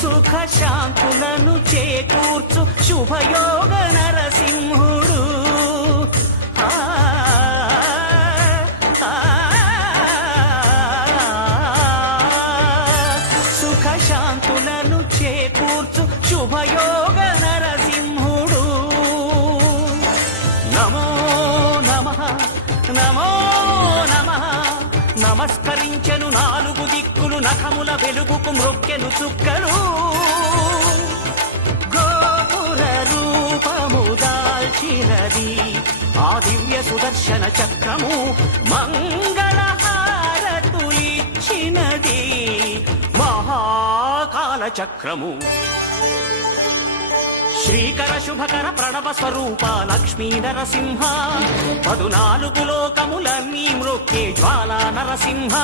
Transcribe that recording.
సుఖ శాంతులను చేకూర్చు శుభయోగ నరసింహుడు. సుఖ శాంతులను చేకూర్చు శుభయోగ నరసింహుడు. నమో నమః నమో నమః. నమస్కరించెను నాలుగు దిక్కులు, నఖముల వెలుగుకు మ్రొక్కెను చుక్కలు. గోపుర రూపము దాల్చినది ఆ దివ్య సుదర్శన చక్రము, మంగళహారతులిచ్చినది మహాకాల చక్రము. శ్రీకర శుభకర ప్రణవ స్వరూప లక్ష్మీ నరసింహ, 14 లోకములన్నీ మ్రొక్కే జ్వాలా నరసింహ.